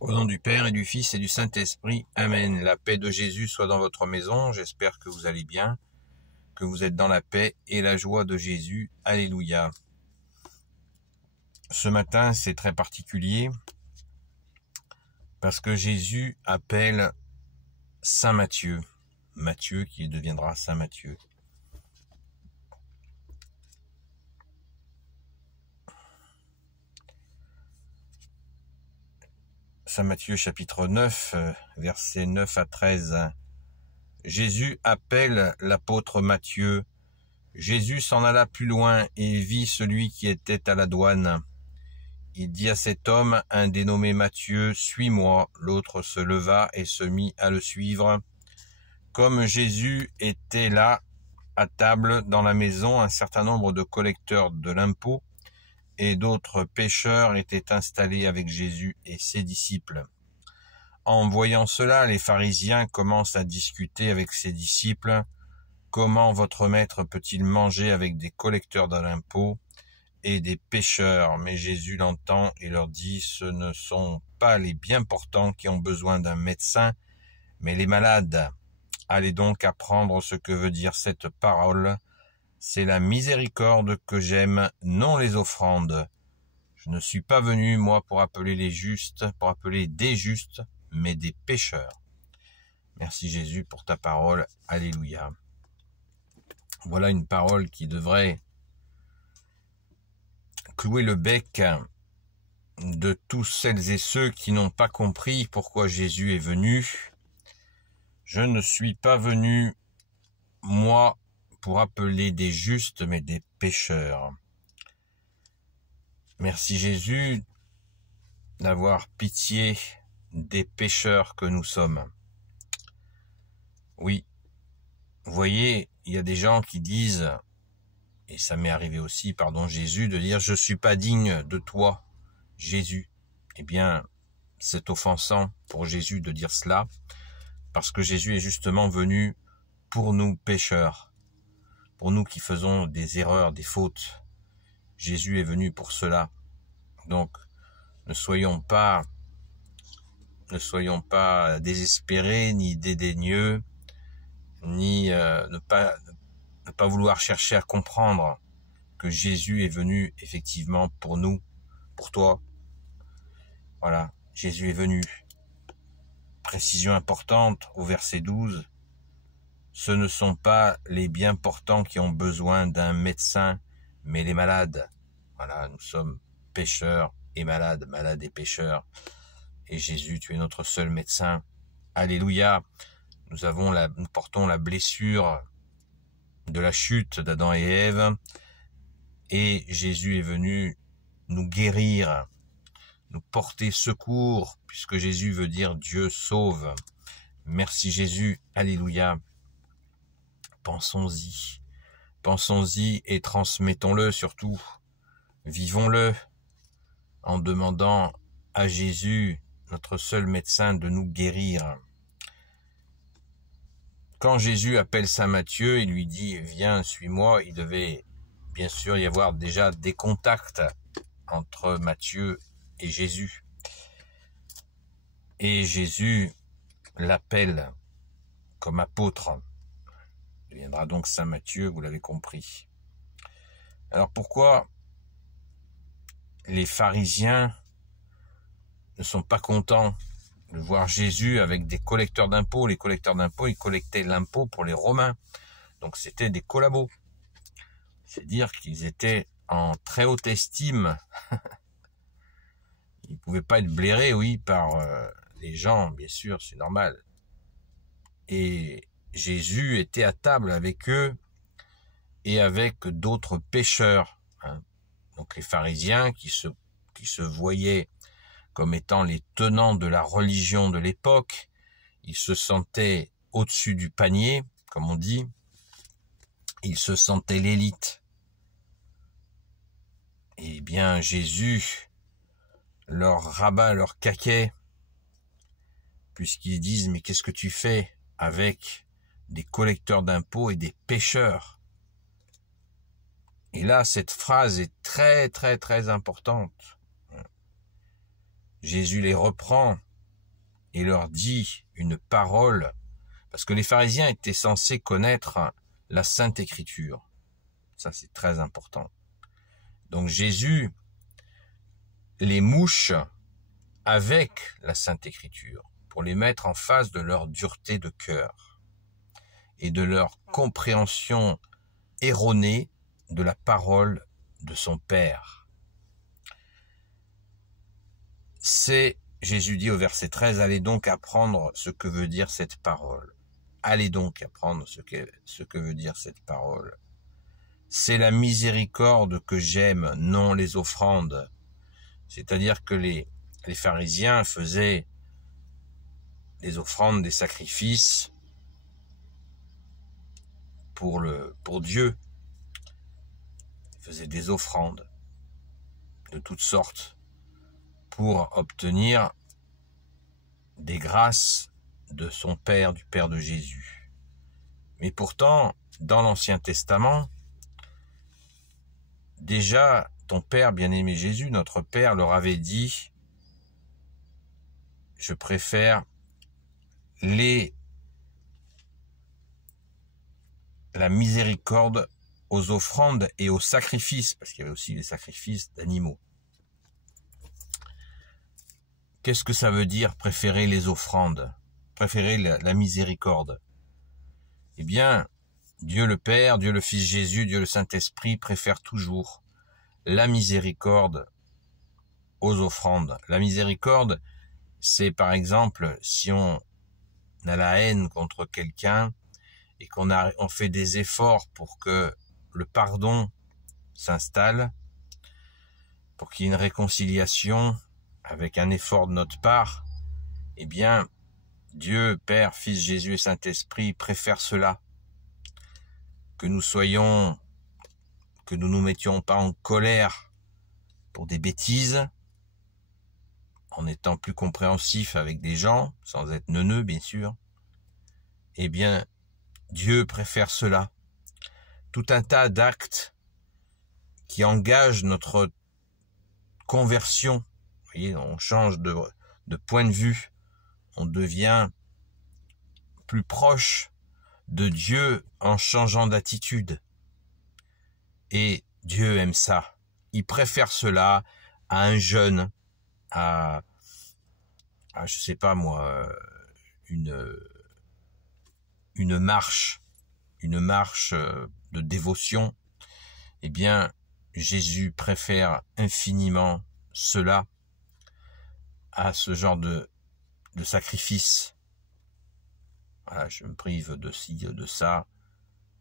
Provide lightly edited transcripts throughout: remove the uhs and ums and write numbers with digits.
Au nom du Père et du Fils et du Saint-Esprit, Amen. La paix de Jésus soit dans votre maison. J'espère que vous allez bien, que vous êtes dans la paix et la joie de Jésus. Alléluia. Ce matin, c'est très particulier parce que Jésus appelle Saint Matthieu. Matthieu qui deviendra Saint Matthieu. Saint Matthieu chapitre 9, versets 9 à 13. Jésus appelle l'apôtre Matthieu. Jésus s'en alla plus loin et vit celui qui était à la douane. Il dit à cet homme, un dénommé Matthieu, « Suis-moi ». L'autre se leva et se mit à le suivre. Comme Jésus était là, à table, dans la maison, un certain nombre de collecteurs de l'impôt et d'autres pécheurs étaient installés avec Jésus et ses disciples. En voyant cela, les pharisiens commencent à discuter avec ses disciples. Comment votre maître peut-il manger avec des collecteurs de l'impôt et des pécheurs? Mais Jésus l'entend et leur dit, ce ne sont pas les bien portants qui ont besoin d'un médecin, mais les malades. Allez donc apprendre ce que veut dire cette parole. C'est la miséricorde que j'aime, non les offrandes. Je ne suis pas venu, moi, pour appeler les justes, pour appeler des justes, mais des pécheurs. Merci Jésus pour ta parole. Alléluia. Voilà une parole qui devrait clouer le bec de tous celles et ceux qui n'ont pas compris pourquoi Jésus est venu. Je ne suis pas venu, moi, pour appeler des justes, mais des pécheurs. Merci Jésus d'avoir pitié des pécheurs que nous sommes. Oui, vous voyez, il y a des gens qui disent, et ça m'est arrivé aussi, pardon Jésus, de dire « je suis pas digne de toi, Jésus ». Eh bien, c'est offensant pour Jésus de dire cela, parce que Jésus est justement venu pour nous pécheurs, pour nous qui faisons des erreurs, des fautes. Jésus est venu pour cela. Donc, ne soyons pas désespérés, ni dédaigneux, ni ne pas vouloir chercher à comprendre que Jésus est venu effectivement pour nous, pour toi. Voilà, Jésus est venu. Précision importante au verset 12. Ce ne sont pas les bien portants qui ont besoin d'un médecin, mais les malades. Voilà, nous sommes pécheurs et malades, malades et pécheurs. Et Jésus, tu es notre seul médecin. Alléluia. Nous portons la blessure de la chute d'Adam et Ève. Et Jésus est venu nous guérir, nous porter secours, puisque Jésus veut dire Dieu sauve. Merci Jésus. Alléluia. Pensons-y. Pensons-y et transmettons-le surtout. Vivons-le en demandant à Jésus, notre seul médecin, de nous guérir. Quand Jésus appelle Saint Matthieu, il lui dit « Viens, suis-moi », il devait bien sûr y avoir déjà des contacts entre Matthieu et Jésus. Et Jésus l'appelle comme apôtre. Il deviendra donc Saint Matthieu, vous l'avez compris. Alors pourquoi les pharisiens ne sont pas contents de voir Jésus avec des collecteurs d'impôts? Les collecteurs d'impôts, ils collectaient l'impôt pour les Romains. Donc c'était des collabos. C'est dire qu'ils étaient en très haute estime. Ils ne pouvaient pas être blairés, oui, par les gens, bien sûr, c'est normal. Et Jésus était à table avec eux et avec d'autres pécheurs. Hein. Donc les pharisiens qui se voyaient comme étant les tenants de la religion de l'époque, ils se sentaient au-dessus du panier, comme on dit, ils se sentaient l'élite. Eh bien, Jésus leur rabat leur caquet, puisqu'ils disent, mais qu'est-ce que tu fais avec des collecteurs d'impôts et des pécheurs? Et là, cette phrase est très, très, très importante. Jésus les reprend et leur dit une parole, parce que les pharisiens étaient censés connaître la Sainte Écriture. Ça, c'est très important. Donc Jésus les mouche avec la Sainte Écriture pour les mettre en face de leur dureté de cœur et de leur compréhension erronée de la parole de son Père. Jésus dit au verset 13, allez donc apprendre ce que veut dire cette parole. Allez donc apprendre ce que veut dire cette parole. C'est la miséricorde que j'aime, non les offrandes. C'est-à-dire que les pharisiens faisaient des offrandes, des sacrifices pour Dieu. Ils faisaient des offrandes de toutes sortes pour obtenir des grâces de son Père, du Père de Jésus. Mais pourtant, dans l'Ancien Testament, déjà, ton Père, bien-aimé Jésus, notre Père, leur avait dit, je préfère la miséricorde aux offrandes et aux sacrifices, parce qu'il y avait aussi les sacrifices d'animaux. Qu'est-ce que ça veut dire préférer les offrandes, préférer la miséricorde? Eh bien, Dieu le Père, Dieu le Fils Jésus, Dieu le Saint-Esprit préfèrent toujours la miséricorde aux offrandes. La miséricorde, c'est par exemple si on a la haine contre quelqu'un et on fait des efforts pour que le pardon s'installe, pour qu'il y ait une réconciliation avec un effort de notre part, eh bien, Dieu, Père, Fils, Jésus et Saint-Esprit préfèrent cela. Que nous nous mettions pas en colère pour des bêtises, en étant plus compréhensifs avec des gens, sans être neuneux, bien sûr. Eh bien, Dieu préfère cela. Tout un tas d'actes qui engagent notre conversion. Vous voyez, on change de point de vue. On devient plus proche de Dieu en changeant d'attitude. Et Dieu aime ça. Il préfère cela à un jeûne, à je sais pas moi, une marche de dévotion. Eh bien, Jésus préfère infiniment cela à ce genre de sacrifice. Voilà, je me prive de ci, de ça,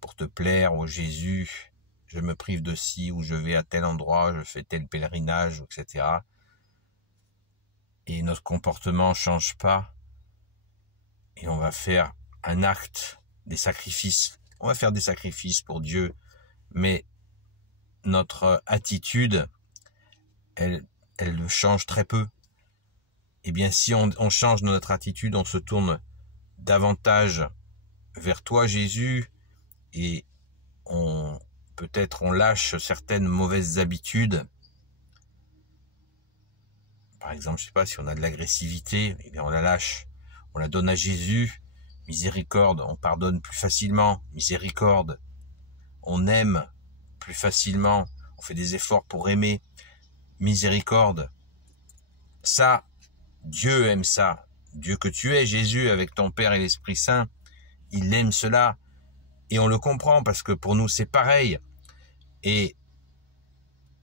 pour te plaire, ô Jésus. Je me prive de ci, ou je vais à tel endroit, je fais tel pèlerinage, etc. Et notre comportement change pas. Et on va faire un acte, des sacrifices. On va faire des sacrifices pour Dieu. Mais notre attitude, elle change très peu. Eh bien, si on change notre attitude, on se tourne davantage vers toi, Jésus, et peut-être on lâche certaines mauvaises habitudes. Par exemple, je sais pas, si on a de l'agressivité, eh bien on la lâche. On la donne à Jésus. Miséricorde, on pardonne plus facilement. Miséricorde, on aime plus facilement. On fait des efforts pour aimer. Miséricorde. Ça, Dieu aime ça. Dieu que tu es, Jésus, avec ton Père et l'Esprit Saint, il aime cela. Et on le comprend parce que pour nous, c'est pareil. Et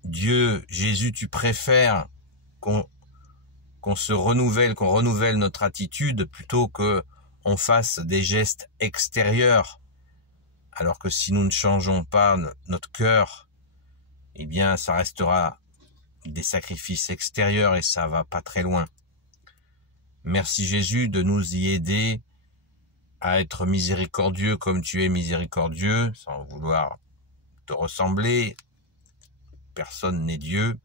Dieu, Jésus, tu préfères qu'on renouvelle notre attitude plutôt que on fasse des gestes extérieurs. Alors que si nous ne changeons pas notre cœur, eh bien, ça restera des sacrifices extérieurs et ça va pas très loin. Merci Jésus de nous y aider à être miséricordieux comme tu es miséricordieux, sans vouloir te ressembler. Personne n'est Dieu.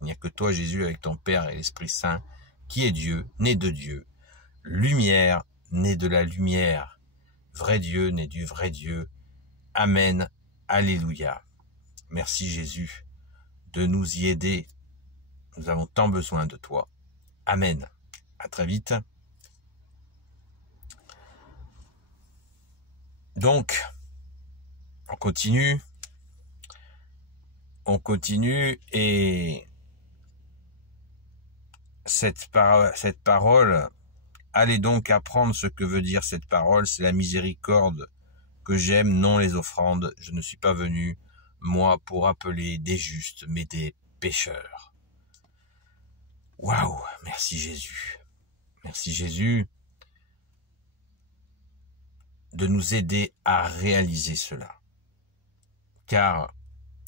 Il n'y a que toi, Jésus, avec ton Père et l'Esprit Saint, qui est Dieu, né de Dieu. Lumière, né de la lumière. Vrai Dieu, né du vrai Dieu. Amen. Alléluia. Merci Jésus de nous y aider. Nous avons tant besoin de toi. Amen. À très vite. Donc, on continue et cette parole, allez donc apprendre ce que veut dire cette parole, c'est la miséricorde que j'aime, non les offrandes. Je ne suis pas venu, moi, pour appeler des justes, mais des pécheurs. Waouh, merci Jésus. Merci Jésus de nous aider à réaliser cela. Car,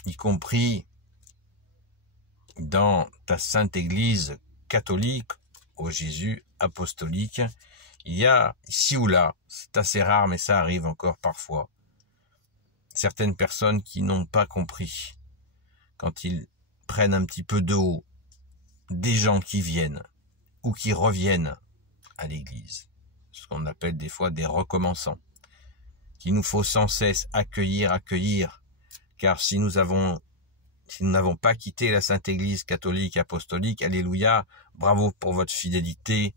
y compris dans ta sainte Église catholique, au Jésus apostolique, il y a ici ou là, c'est assez rare mais ça arrive encore parfois, certaines personnes qui n'ont pas compris, quand ils prennent un petit peu de haut, des gens qui viennent ou qui reviennent à l'Église, ce qu'on appelle des fois des recommençants, qu'il nous faut sans cesse accueillir, car si nous n'avons pas quitté la Sainte Église catholique apostolique, alléluia, bravo pour votre fidélité,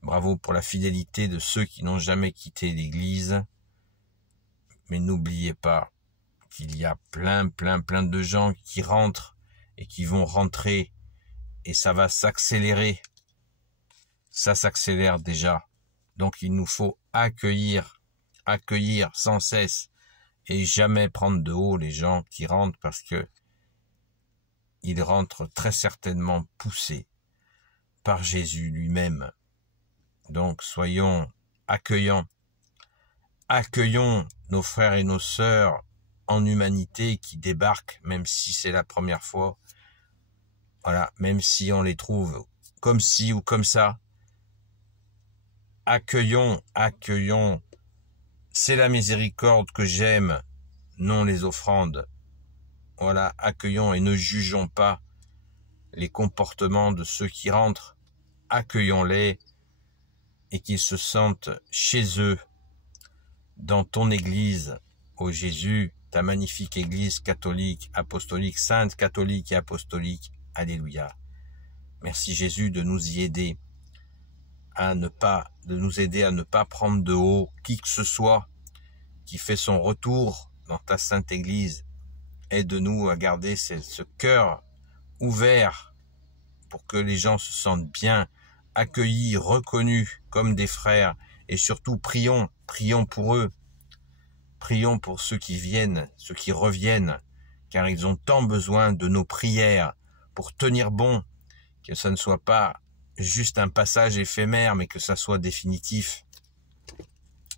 bravo pour la fidélité de ceux qui n'ont jamais quitté l'Église, mais n'oubliez pas qu'il y a plein de gens qui rentrent et qui vont rentrer, et ça va s'accélérer, ça s'accélère déjà, donc il nous faut accueillir sans cesse, et jamais prendre de haut les gens qui rentrent, parce que ils rentrent très certainement poussés par Jésus lui-même. Donc soyons accueillons nos frères et nos sœurs en humanité qui débarquent, même si c'est la première fois, voilà, même si on les trouve comme ci ou comme ça. Accueillons, c'est la miséricorde que j'aime, non les offrandes. Voilà, accueillons et ne jugeons pas les comportements de ceux qui rentrent. Accueillons-les et qu'ils se sentent chez eux dans ton Église, ô Jésus, ta magnifique Église catholique, apostolique, sainte catholique et apostolique. Alléluia. Merci Jésus de nous y aider, de nous aider à ne pas prendre de haut qui que ce soit qui fait son retour dans ta sainte Église. Aide-nous à garder ce cœur ouvert pour que les gens se sentent bien, accueillis, reconnus comme des frères. Et surtout, prions pour eux. Prions pour ceux qui viennent, ceux qui reviennent, car ils ont tant besoin de nos prières pour tenir bon, que ça ne soit pas juste un passage éphémère, mais que ça soit définitif.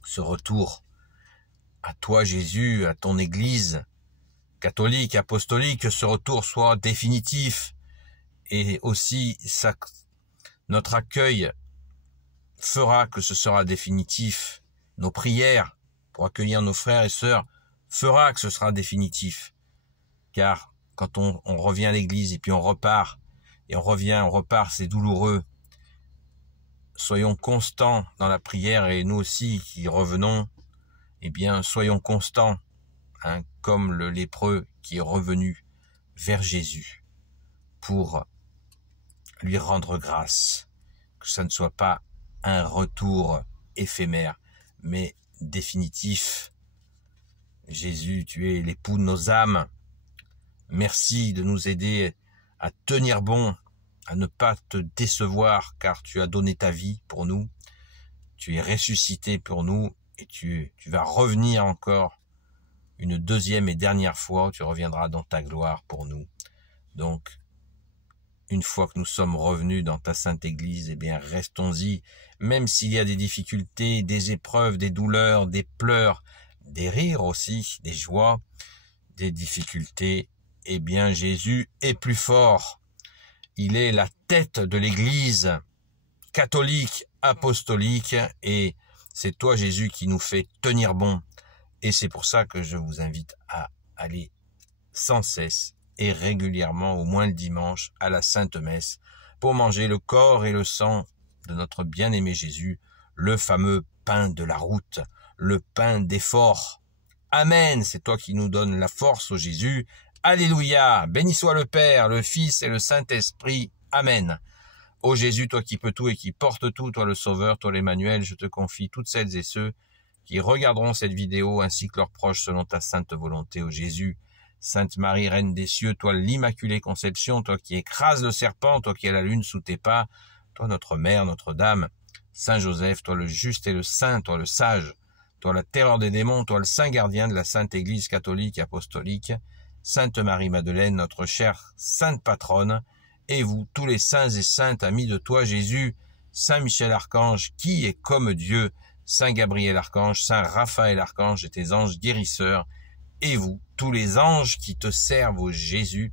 Ce retour à toi, Jésus, à ton Église catholique, apostolique, que ce retour soit définitif. Et aussi, notre accueil fera que ce sera définitif. Nos prières pour accueillir nos frères et sœurs fera que ce sera définitif. Car quand on revient à l'église et puis on repart, on repart, c'est douloureux. Soyons constants dans la prière, et nous aussi qui revenons, eh bien, soyons constants, comme le lépreux qui est revenu vers Jésus pour lui rendre grâce. Que ça ne soit pas un retour éphémère, mais définitif. Jésus, tu es l'époux de nos âmes. Merci de nous aider à tenir bon, à ne pas te décevoir, car tu as donné ta vie pour nous. Tu es ressuscité pour nous, et tu vas revenir encore une deuxième et dernière fois. Tu reviendras dans ta gloire pour nous. Donc, une fois que nous sommes revenus dans ta sainte Église, eh bien, restons-y, même s'il y a des difficultés, des épreuves, des douleurs, des pleurs, des rires aussi, des joies, des difficultés. Eh bien, Jésus est plus fort. Il est la tête de l'Église catholique, apostolique, et c'est toi, Jésus, qui nous fait tenir bon. Et c'est pour ça que je vous invite à aller sans cesse et régulièrement, au moins le dimanche, à la Sainte Messe, pour manger le corps et le sang de notre bien-aimé Jésus, le fameux pain de la route, le pain d'effort. Amen, c'est toi qui nous donnes la force, ô Jésus. Alléluia, béni soit le Père, le Fils et le Saint-Esprit. Amen. Ô Jésus, toi qui peux tout et qui portes tout, toi le Sauveur, toi l'Emmanuel, je te confie toutes celles et ceux qui regarderont cette vidéo, ainsi que leurs proches, selon ta sainte volonté, ô Jésus. Sainte Marie, Reine des cieux, toi l'Immaculée Conception, toi qui écrases le serpent, toi qui as la lune sous tes pas, toi notre Mère, Notre-Dame, Saint Joseph, toi le juste et le saint, toi le sage, toi la terreur des démons, toi le saint gardien de la Sainte Église catholique et apostolique, Sainte Marie-Madeleine, notre chère sainte patronne, et vous, tous les saints et saintes amis de toi, Jésus, Saint Michel Archange, qui est comme Dieu, Saint Gabriel Archange, Saint Raphaël Archange et tes anges guérisseurs, et vous, tous les anges qui te servent, ô Jésus,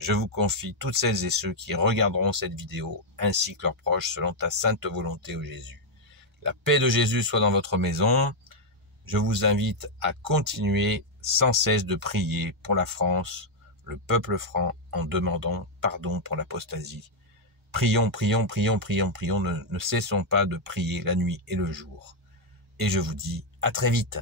je vous confie toutes celles et ceux qui regarderont cette vidéo, ainsi que leurs proches, selon ta sainte volonté, ô Jésus. La paix de Jésus soit dans votre maison. Je vous invite à continuer sans cesse de prier pour la France, le peuple franc, en demandant pardon pour l'apostasie. Prions, prions, prions, prions, prions, ne cessons pas de prier la nuit et le jour. Et je vous dis à très vite.